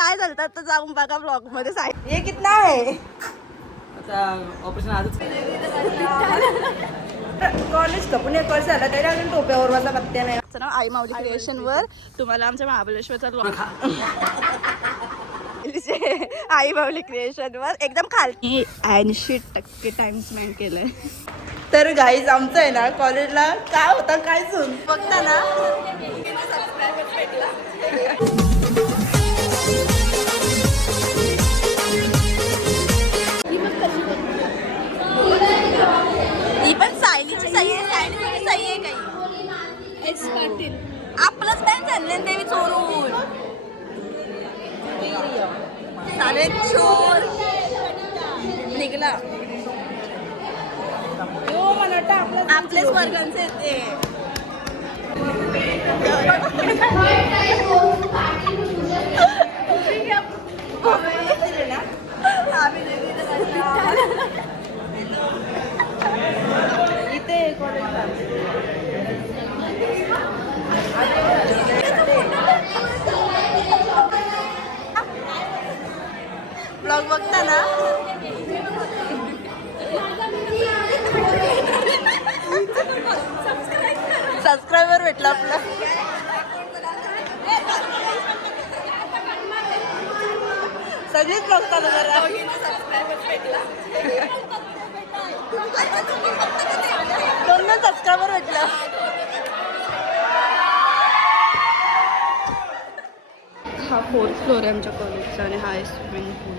काय झालं तर जाऊन बघा ब्लॉग मध्ये सांग. हे कितना आहे आता ऑपरेशन आजच कॉलेज कपून 1 वर्ष झाला तरी अजून टोप्यावर माझा पत्त्या नाही. नाव आई माऊली क्रिएशन वर तुम्हाला आमच्या महाबळेश्वरचा ब्लॉग आई माऊली क्रिएशन वर एकदम खाली 80% टाइम स्पेंड केलाय. तर गाईज आमचं आहे ना कॉलेजला काय होतं काय सुन बघता ना. ही पण सायलीची सही आहे. सायलीची सही आहे काही एस पाटील आपलंच बँक चालले ते मी चोरून सारे चोर निघला. आपलेच वर्गांचे ते इथे ब्लॉग बघता ना. सबस्क्रायबर भेटला आपला. सगळीच बघता ना जरा. दोन सबस्क्रायबर भेटला. हा 4th फ्लोर आहे आमच्या कॉलेजचा आणि हा आहे स्विमिंग पूल.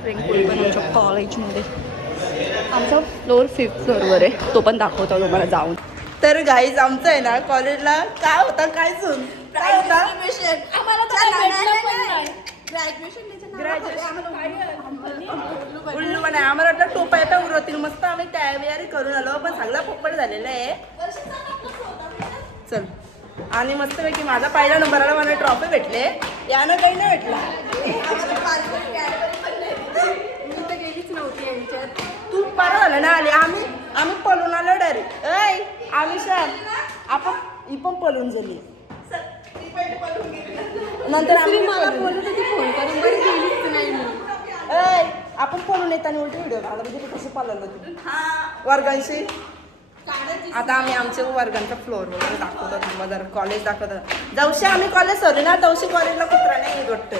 स्विमिंग पूल पण आमच्या कॉलेजमध्ये. आमचा फ्लोर 5th फ्लोअरवर आहे. तो पण दाखवतो तुम्हाला जाऊन. तर गाईज आमचं आहे ना कॉलेजला काय होता काय सुन काय होता उल्लू पण आहे. आम्हाला वाटलं टोपा येता उरवतील मस्त आम्ही तयारी करून आलो पण सगळा पोपट झालेला आहे. चल आणि मस्तपैकी माझा पहिला नंबर आला. मला ट्रॉफी भेटले. यानं काही नाही भेटला. मी तर गेलीच नव्हती यांच्यात. तू बरं झालं ना आली. आम्ही पळून आलो डायरेक्ट. आम्ही आपण ही पण पळून झाली. नंतर मला बोलत होती फोन करून बरी गेलीच नाही. आपण पळून येताना उलटी व्हिडिओ घाला म्हणजे तू कसं पळालं तू वर्गांशी. आता आम्ही आमच्या वर्गांचा फ्लोअर वगैरे दाखवतो तुम्हाला. जर कॉलेज दाखवतो जवशी आम्ही कॉलेज सॉरी ना तवशी कॉलेजला कुत्रा नाही वाटतं.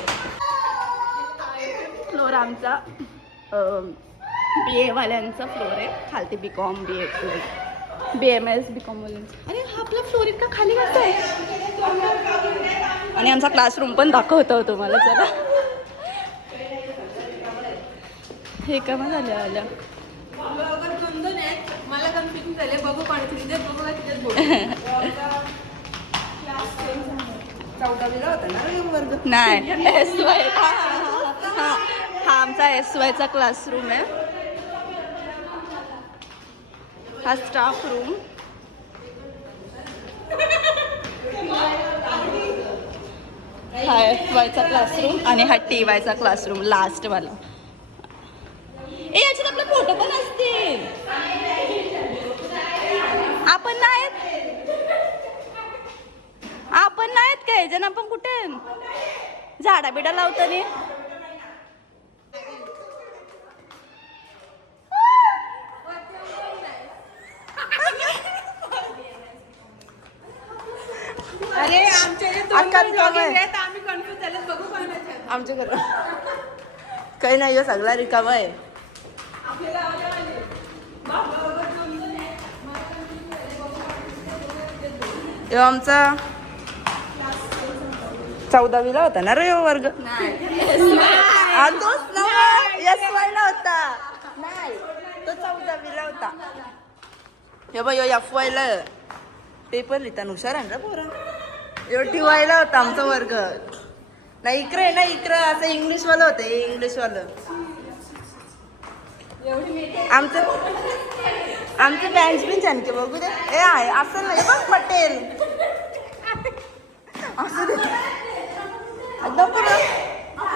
फ्लोअर आमचा BA वाल्यांचा फ्लोअर आहे. खालती BCom BA BMS BCom वाल्यांचा. अरे हा आपला फ्लोअर इतका खाली कसं आहे. आणि आमचा क्लासरूम पण दाखवतो तुम्हाला. चला हे का मग झालं आल्या मला कन्फ्युजन झाले. बघू पाणी तिथे बघू तिथे नाही SY. हा आमचा SYचा क्लासरूम आहे. हा स्टाफ रूम. हा FYचा क्लासरूम आणि हा TYचा क्लासरूम लास्टवाला. याच्यात आपले फोटो पण असतील. आपण नाहीत काय जण. आपण कुठे झाडा बिडा लावतो नी. अरे आमच्या आम्ही कन्फ्युज झाले. बघू कोणाच्या आमच्या घर काही नाही सगळा रिकामा आहे. आमचा 14वीला होता ना रे वर्ग. तोच SYला होता. नाही तो 14वीला होता. हे बघ FYला पेपर लिहिता हुशार आहे ना पोरा. TYला होता आमचा वर्ग. नाही इकडे ना इकडं असं इंग्लिशवालं होतं. इंग्लिशवालं आमचं बँच बिंच आणखी बघू दे. हे आहे असं नाही बघ पटेल असं दे.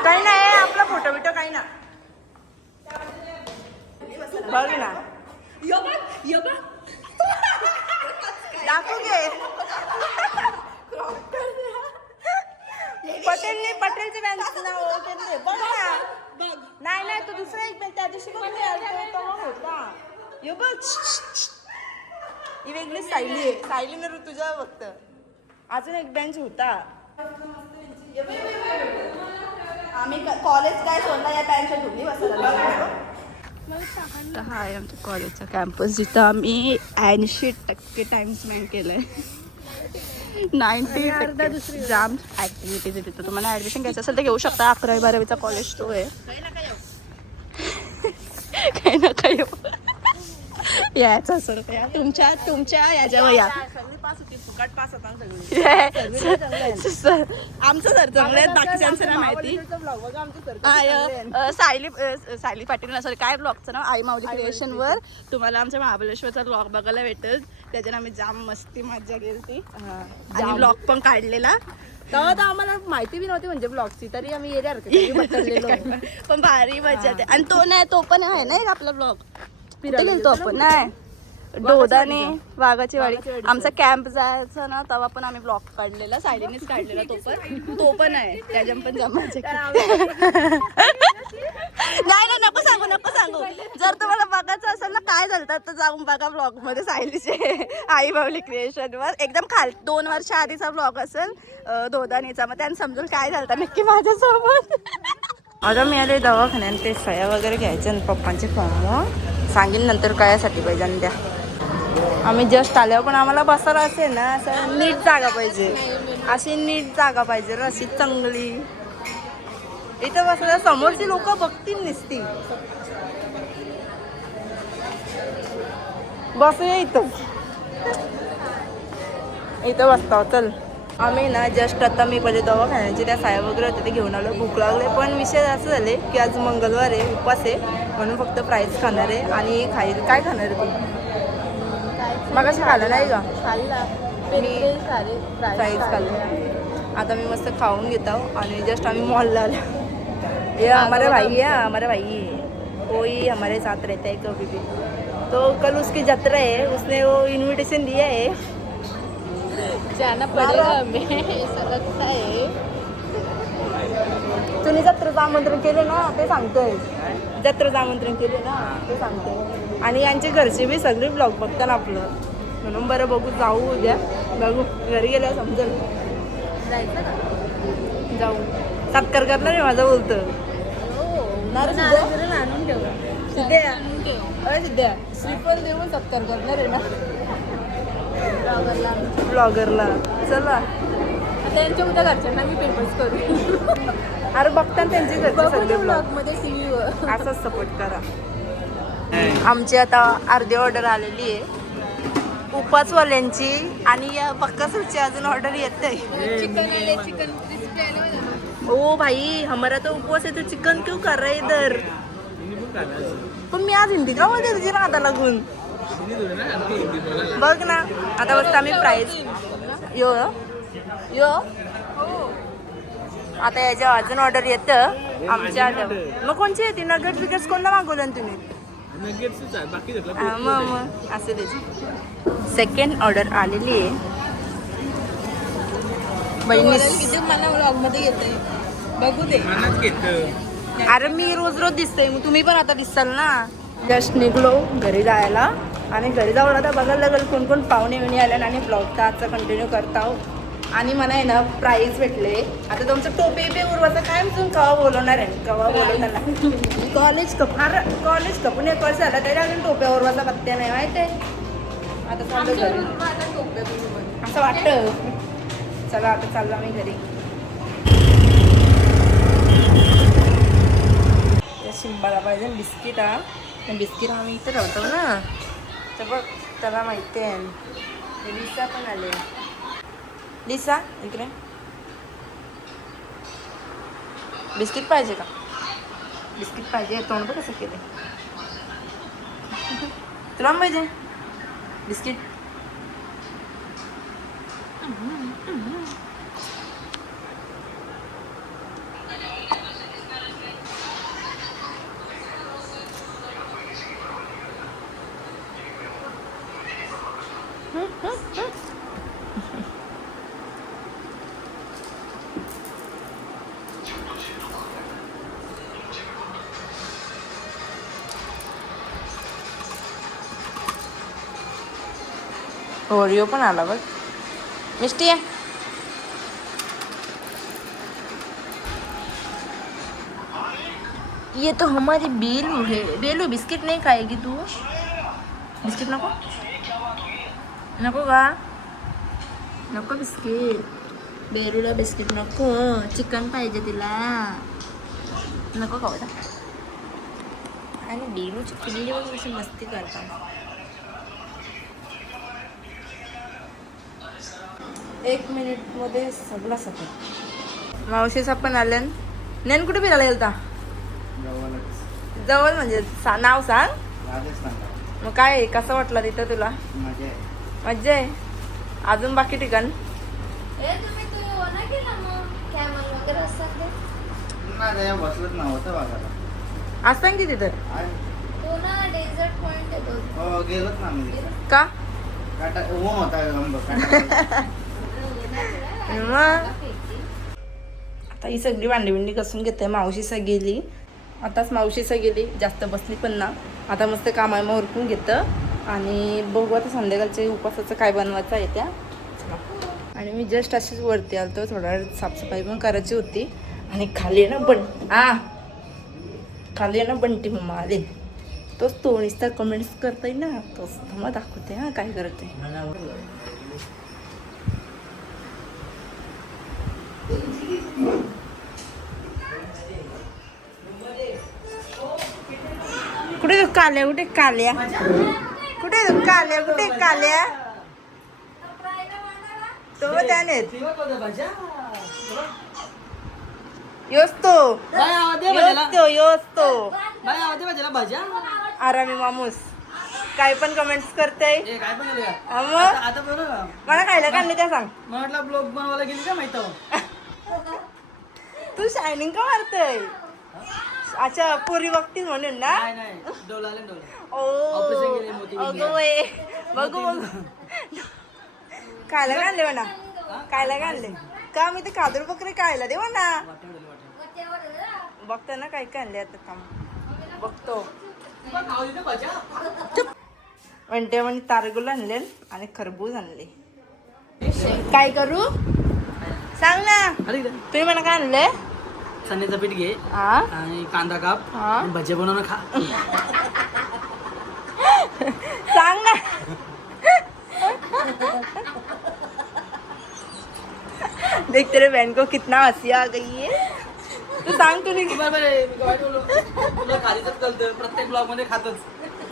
काही नाही आपला फोटो बिटो काही ना बघ ना. दाखवू घे. पटेलचे बँकचं नाव ओळखते बघ ना. नाही तो दुसरा एक बँक त्या दिवशी बघ होता यो बघ. ही वेगळी सायली आहे. सायलीने ऋतुजा फक्त. अजून एक बेंच होता. आम्ही कॉलेज काय सोडला या बेंचवर धुनी बसला. तर हा आहे आमच्या कॉलेजचा कॅम्पस जिथं आम्ही 80% टाइम स्पेंड केलंय. 90% जाम ऍक्टिव्हिटीज आहे तिथं. तुम्हाला ऍडमिशन घ्यायचं असेल तर घेऊ शकता. 11वी 12वीचा कॉलेज तो आहे. काही ना काही यायचं सर तुमच्या याच्यावर या. आमचं सर चांगलं आहे. बाकीच्यांचं नाही माहिती. सायली पाटील सॉरी काय ब्लॉगचं नाव आई माऊली क्रिएशन वर तुम्हाला आमच्या महाबळेश्वरचा ब्लॉग बघायला भेटेल. त्याच्यानं आम्ही जाम मस्ती मज्जा केली. आणि ब्लॉग पण काढलेला. तेव्हा तर आम्हाला माहिती बी नव्हती म्हणजे ब्लॉगची. तरी आम्ही येणार पण भारी मजा येते. आणि तो पण आहे ना एक आपला ब्लॉग. कुठे गेलतो आपण नाही डोदाने वाघाची वाडी. आमचा कॅम्प जायचा ना तेव्हा पण आम्ही ब्लॉग काढलेला. सायलीनेच काढलेला तो पण आहे. त्याच्या पण जमायचे. नाही नको सांगू. जर तुम्हाला बघायचं असेल ना काय झालं तर जाऊन बघा ब्लॉग मध्ये सायलीचे आई माऊली क्रिएशन वर. एकदम 2 वर्ष आधीचा ब्लॉग असेल दोदानीचा. मग त्यांना समजून काय झालं नक्की माझ्यासोबत. आता मी आले दवाखान्यात ते सह्या वगैरे घ्यायचे आणि पप्पांचे फॉर्म सांगेन नंतर कायासाठी पाहिजे. आणि द्या आम्ही जस्ट आल्यावर पण आम्हाला बसायला असेल ना असं नीट जागा पाहिजे. अशी नीट जागा पाहिजे अशी चांगली. इथं बसायला समोरची लोक बघतील निसतील. बसूया इथं बसता. चल आम्ही ना जस्ट आता मी पहिले दवाखान्याचे त्या साया वगैरे होते ते घेऊन आलो. भूक लागले पण विषय असं झाले की आज मंगळवार आहे उपवास आहे म्हणून फक्त फ्राईज खाणार आहे. आणि काय खाणार आहे तू? मग असं खाल्लं नाही का? मी फ्राईज खाल्लं. आता मी मस्त खाऊन घेतो. आणि जस्ट आम्ही मॉलला आलो. ये हमारा भाई कोई हमारे साथ रहता है कभी भी. तो कल उसकी जत्रा है. उसने वो इन्विटेशन दिया है. जाना पडेगा हमें ऐसा लगता है. तुम्ही जत्रेचं आमंत्रण केले ना ते सांगतोय. जत्रेचं आमंत्रण केले ना ते सांगतोय. आणि यांचे घरचे बी सगळे ब्लॉग बघतात आपलं म्हणून बरं बघू जाऊ उद्या बघू. घरी गेल्या समजेल. जायचं का? जाऊ सत्कार करणार आहे माझा बोलतं. आणून ठेव. सिद्ध्या श्रीफल देऊन सत्कार करणार आहे ना ब्लॉगरला. चला त्यांच्या उद्या घरच्यांना मी पेपर्स करू. अरे बघतात त्यांचे घरचे सगळे ब्लॉग मध्ये सीव्ही असंच सपोर्ट करा. आमची आता अर्धी ऑर्डर आलेली आहे उपासवाल्यांची. आणि या बक्कासूरची अजून ऑर्डर येते. चिकन आले चिकन क्रिस्पी आले. ओ भाई हमारा तो उपवास है तो चिकन क्यों कर रहा है इधर? पण मी आज हिंदी का बोलते तुझी नादा लागून. बघ ना आता बसता आम्ही प्राईस यो आता याच्या अजून ऑर्डर येतं आमच्या. मग कोणची येते नगेट्स बिगेट्स कोणता मागवलं तुम्ही? मग असं त्याची सेकंड ऑर्डर आलेली आहे. किती मला व्लॉग मध्ये येते बघू दे. अरे मी रोज दिसते मग तुम्ही पण आता दिसाल ना. जस्ट निघलो घरी जायला. आणि घरी जाऊन आता बघायला लागेल कोण कोण पाहुणे विणी आले आणि ब्लॉग तर आजचा कंटिन्यू करता. आणि मला आहे ना प्राईज भेटले. आता तुमचं टोपे उरवायचं काय म्हणून कवा बोलवणार आहे कवा बोलवताना कॉलेज कपून 1 वर्ष झाला तरी अजून टोप्या उरवायचा पत्त्या नाही माहिती आहे. आता चाललं घरी असं वाटतं. चला आता चाललो आम्ही घरी. शिंबाला पाहिजे बिस्किट. बिस्किट आम्ही इथे राहतो ना तर बघ त्याला माहिती आहे. लिसा पण आले. लिसा इकडे बिस्किट पाहिजे का? बिस्किट पाहिजे. तोंड बघ कसं केलं. तुला पाहिजे बिस्किट? ओरिओ पण आला बघ. मिष्टी आहे. ये तो हमारी बेलू है. बेलू बिस्किट नहीं खाएगी तू? बिस्किट नको नको का? नको बिस्किट. बेलूला बिस्किट नको. चिकन पाहिजे तिला. नको खाऊ आता. आणि बेलूची पिल्ली वगैरे अशी मस्ती करतात. 1 मिनिटमध्ये सगळा सगळं. मावशीचा पण आल्यान. नेन कुठे फिरायला गेलता? जवळ म्हणजे नाव सांग. मग काय कसं वाटलं तिथं तुला? मज्जा आहे. अजून बाकी ठिकाण? आज सांग की तिथं का? मग आता ही सगळी भांडी कसून घेते. मावशीसा गेली आताच. मावशीसा गेली जास्त बसली पण ना. आता मस्त कामामा उरकून घेतं आणि बघू आता संध्याकाळच्या उपासाचं काय बनवायचं आहे त्या. आणि मी जस्ट अशीच वरती आलतो. थोडा वेळ साफसफाई पण करायची होती. आणि खाली आहे ना खाली आहे ना बंटी मम्मा आले. तोच तो नुसता कमेंट्स करताय ना. तोच मग दाखवते हा काय करते. कुठे तू काल्या? कुठे काल्या? कुठे तू काल्या? कुठे काल्या? तो त्याने योस्तो आरामी माणूस काय पण कमेंट्स करते. मला खायला काढले त्या सांग. ब्लॉग बनवायला गेली का माहिती? तू शायनिंग का मारतय? अच्छा पोरी बघतील म्हणून ना. बघू खायला काढले म्हणा. खायला काढले का? मी ते कादर बकरे खायला दे म्हणा. बघतो ना काय काय आणले आता. थांब बघतो. म्हणते म्हणे तारगुल आणले आणि खरबूज आणले. काय करू सांग ना. तुम्ही म्हणा काय आणले? चण्याचं पीठ घे आणि कांदा काप आणि भजे बनवून खा. सांग ना. देख तेरे बहन को कितना हंसी आ गई है. तू सांग. तू तुला खालीच कळतं. प्रत्येक ब्लॉग मध्ये खातच.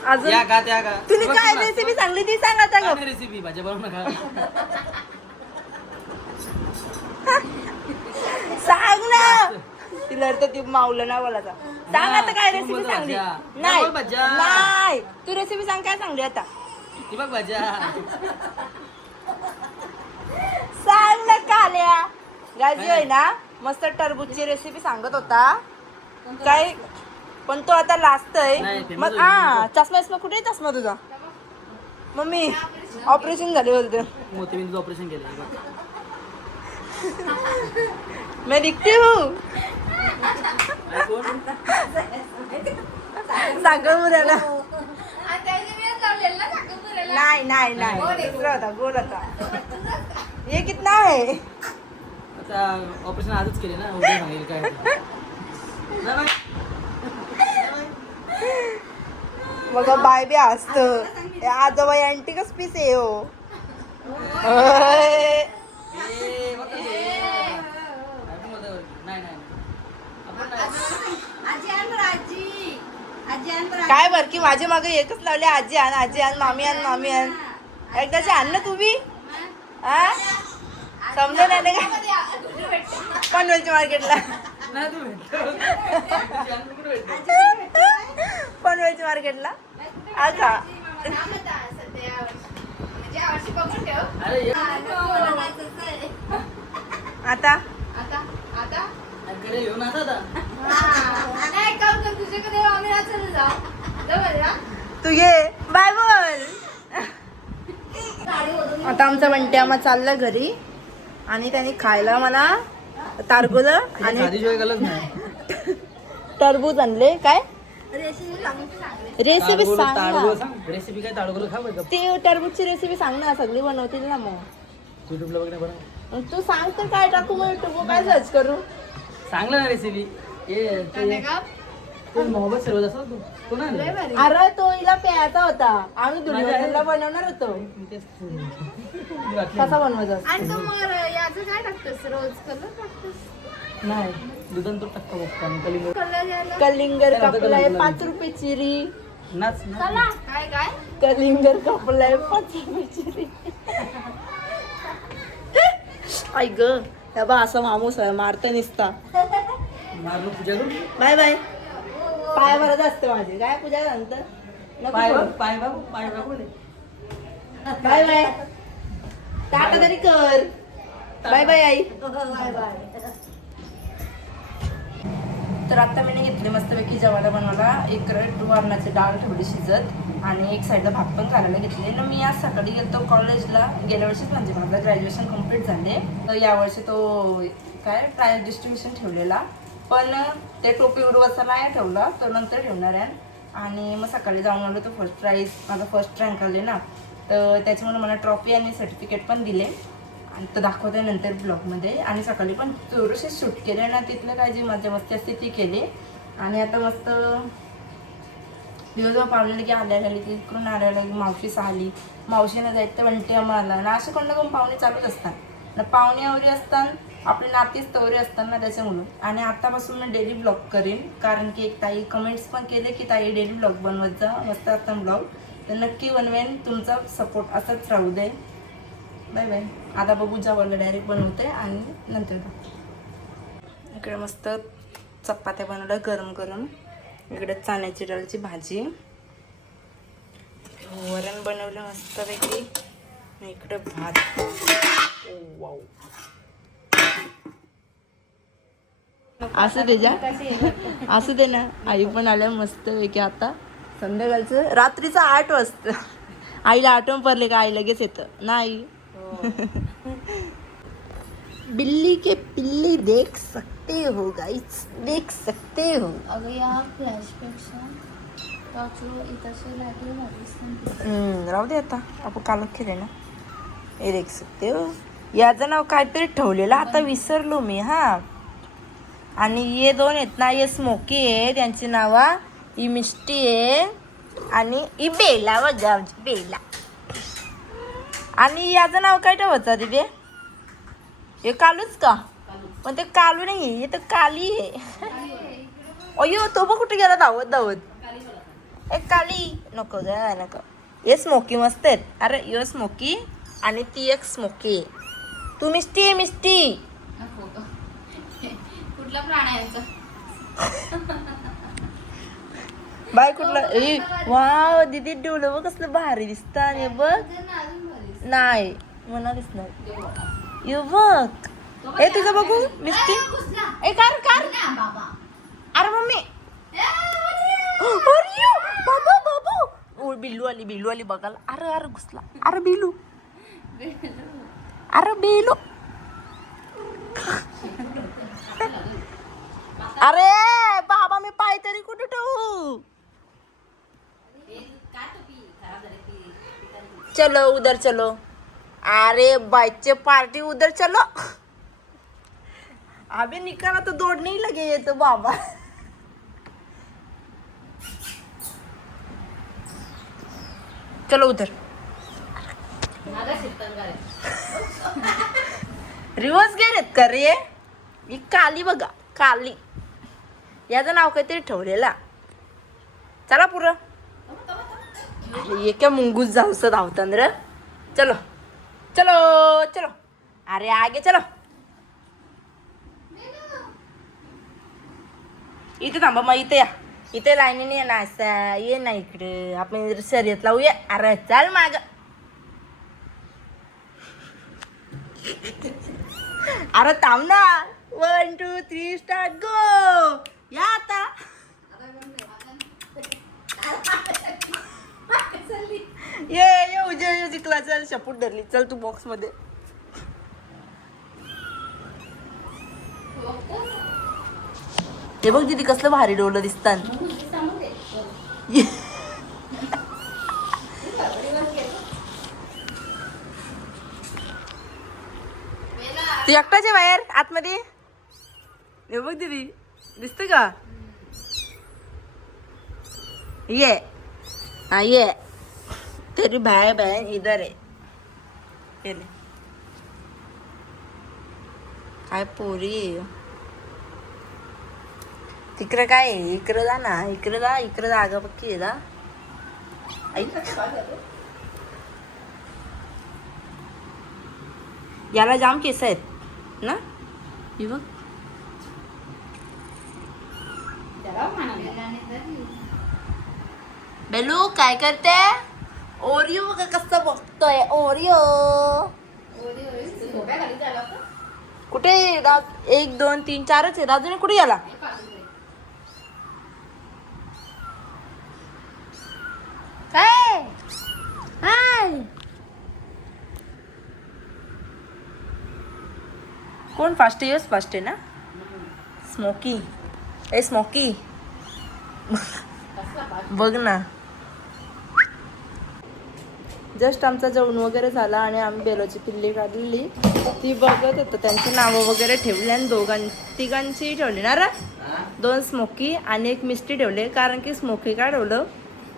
अजून या का त्या का तुम्ही काय रेसिपी सांगली ती सांग आता. रेसिपी भाजी बनवून खा. सांग ना. तिला तर ती मावलं ना बोलायचा. सांग आता काय रेसिपी सांगली. नाही तू रेसिपी सांग. काय सांगली आता? ती बघ भाज्या. सांग ना काल्या. गाजी आहे ना मस्त टरबूजची रेसिपी सांगत होता काय. पण तो आता लाजतोय. मग चष्मा चष्मा कुठे चष्मा तुझा? मम्मी ऑपरेशन झाले बोलते. मोतीबिंदूचं ऑपरेशन केलं. मैं दिखती हूँ. साखरपुऱ्याला नाही नाही नाही दुसरा होता गोल होता. हे कितना आहे? आता ऑपरेशन आजच केले ना. उद्या सांगेल काय. मग बाय बी असत. आजोबा अँटिकच पीस आहे हो. काय बर की माझ्या मागे एकच लावले. आजी आण आजी आण मामी आण मामी आण. एकदाची आण ना तू बी. समजा नाही का पनवेलच्या मार्केटला. पनवेलच्या मार्केटला का? आता तू ये बाय बोल. आता आमचा बंटी आम्हा चालला घरी आणि त्याने खायला मला तारगुलं आणि टरबूज आणले. काय रेसिपी सांग ताडगोळ ना. सांग रेसिपी काय ताडगोळ खा बरं ते टरबूजची रेसिपी सांग ना, सगळी बनवतील ना मग. युट्यूबला बघ ना बरं तू सांग तर काय टाकू मग युट्यूब काय सर्च करू. सांगलं ना रेसिपी मोबाईल सर्व असं तो ना अरे तो हिला प्यायचा होता, आम्ही दुनियाला बनवणार होतो. कसा बनवायचा आणि तो मग याचं काय टाकतोस, रोज कलर टाकतोस? नाही दुधान तो टक्का बघतो आणि कलिंगड कलर यायला कलिंगर कापलाय 5 रुपये चिरी. नाच चला काय काय कलिंगर कापलाय 5 रुपये चिरी. आई ग त्या बा असं माणूस आहे मारता निसता. मारलो पूजा करू बाय बाय. पाय भरत असते माझे काय पूजा नंतर पाय बघ पाय बघ पाय बघ बोले बाय बाय. टाटा तरी कर. बाय बाय आई. Bye bye. तर आता मी घेतले मस्तपैकी जेवायला बनवायला एक वारणाची डाळ ठेवली शिजत आणि एक साईडला भात पण घालायला घेतले ना. मी आज सकाळी गेलो कॉलेजला, गेल्या वर्षीच म्हणजे माझं ग्रॅज्युएशन कम्प्लीट झाले. तर यावर्षी तो काय प्राइज डिस्ट्रीब्युशन ठेवलेला, पण ते टोपी उडवायचा नाही ठेवला, तो नंतर ठेवणार आहे. आणि मग सकाळी जाऊन आलो तो फर्स्ट प्राइज माझा फर्स्ट रँक आले ना, तर त्याच्यामुळे मला ट्रॉफी आणि सर्टिफिकेट पण दिले आणि तो दाखवते नंतर ब्लॉगमध्ये. आणि सकाळी पण चोरशे शूट केले ना, तिथलं काय जी मजा मस्ती असते ती केली. आणि आता मस्त दिवसभर पावलेलं की आल्याला की इकडून आल्याला की मावशी आली, मावशीनं जायचं तर वंटी आम्हाला ना, असे कोणत्या कोण पाहुणे चालूच असतात ना, पाहुणे आवरी असतात आपले नातीच तवरे असतात ना त्याच्यामुळं. आणि आतापासून मी डेली ब्लॉग करीन, कारण की एक ताई कमेंट्स पण केले की ताई डेली ब्लॉग बनवत जा, मस्त असतात ब्लॉग, तर नक्की बनवेन. तुमचा सपोर्ट असंच राहू दे. Bye bye. आता बघू जेवायला डायरेक्ट बनवते आणि नंतर इकडे मस्त चपात्या बनवल्या गरम गरम, इकडे चण्याची डाळची भाजी, वरण बनवलं मस्तपैकी, इकडे भात. वाव असं त्याच्या असं दे ना. आई पण आल्या मस्तपैकी. आता संध्याकाळचं रात्रीचं 8 वाजता. आईला आठवण पडले का आई लगेच येतं नाही. बिल्ली के पिल्ली देख सकते हो गाइस, देख सकते हो. अगं या फ्लॅशपेक्षा राहू दे आता, आपण कालच केले ना. हे देख सकते हो. याचं नाव काहीतरी ठेवलेलं आता विसरलो मी. हा आणि हे 2 आहेत ना, हे स्मोकी आहे, त्यांची नावा ही मिष्टी आहे आणि ही बेला बघा आमची बेला. आणि याचं नाव काय ठेवायचं दिदे? हे कालूच का? पण ते कालू नाही, हे तर काली आहे. अयो तो बघ कुठे गेला धावत धावत. एक काली नको जा नको. हे स्मोकी मस्त आहेत. अरे यो स्मोकी आणि ती एक स्मोकी आहे. तू मिष्टी आहे मिष्टी. कुठला प्राण्याचा बाय कुठला? वाव दीदी डोलं बघ कसलं भारी दिसत. आणि बघ नाही मला दिसणार. यो बघ ए तुझं बघू मिष्टी. ए कार कार. अरे मम्मी. अरे बाबू बाबू. ओ बिल्लू आली बघायला. अरे अरे घुसला. अरे बिल्लू. अरे बिल्लू. अरे बाबा मी पाय तरी कुठे ठेवू. चलो उधर चलो. अरे बच्चे पार्टी उधर चलो. अभी निकाला तो दौड़ नहीं लगे ये तो बाबा. चलो उधर. रिवर्स गेलेत का रे. ही काली बघा काली. याचं नाव काहीतरी ठेवलेला. चला पुरं. ये क्या मुंगूस जाऊस धावतात रे. चलो चलो चलो. अरे आगे चलो. इथे थांबा मग इथे या. इथे लाईनीने ये ना असा ये ना इकडे आपण शर्यत लावूया. अरे चल माग. अरे थांब ना. 1 2 3 स्टार्ट गो. या आता. ये उजे जिंकला. चल शपूट धरली. चल तू बॉक्स मध्ये. हे बघ दीदी कसलं भारी डोलं दिसतात. तू एकटाच आहे बाहेर आतमध्ये हे बघ दीदी दिसते का ये हाँ ये तेरी भाई बहन इधर है ये ले. काय पोरी आहे. तिकडे काय आहे? इकडे जा ना इकडे जा अगं पक्की आहे ना याला जाम केस आहेत ना हे बघ बेलू काय करते ओरिओ बघा कसं बघतोय ओरिओ कुठे 1 2 3 4च आहे राजूने कुठे गेला काय हाय कोण फास्ट येस फास्ट आहे ना स्मोकी ए स्मोकी बघ ना जस्ट आमचा जेवण वगैरे झाला आणि आम्ही बेलोची पिल्ली काढलेली ती बघत होतं त्यांची नावं वगैरे ठेवली आणि तिघांची ठेवली ना रा 2 स्मोकी आणि 1 मिस्टी ठेवले कारण की स्मोकी काय ठेवलं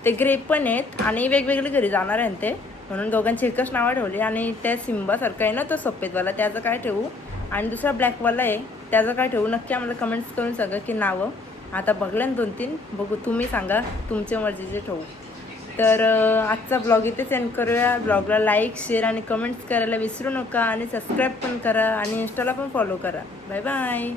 ते ग्रेप पण आहेत आणि वेगवेगळे घरी जाणार आहेत ते म्हणून दोघांची एकच नावं ठेवली आणि त्या सिम्बासारखं आहे ना तो सफेदवाला त्याचं काय ठेवू आणि दुसरा ब्लॅकवाला आहे त्याचं काय ठेवू नक्की आम्हाला कमेंट्स करून सांगा की नावं आता बघल्या 2-3 बघू तुम्ही सांगा तुमच्या मर्जीचे ठेवू तर आजचा ब्लॉग इथेच एंड करूया ब्लॉगला लाईक शेअर आणि कमेंट्स करायला विसरू नका आणि सबस्क्राईब पण करा आणि इंस्टाला पण फॉलो करा बाय बाय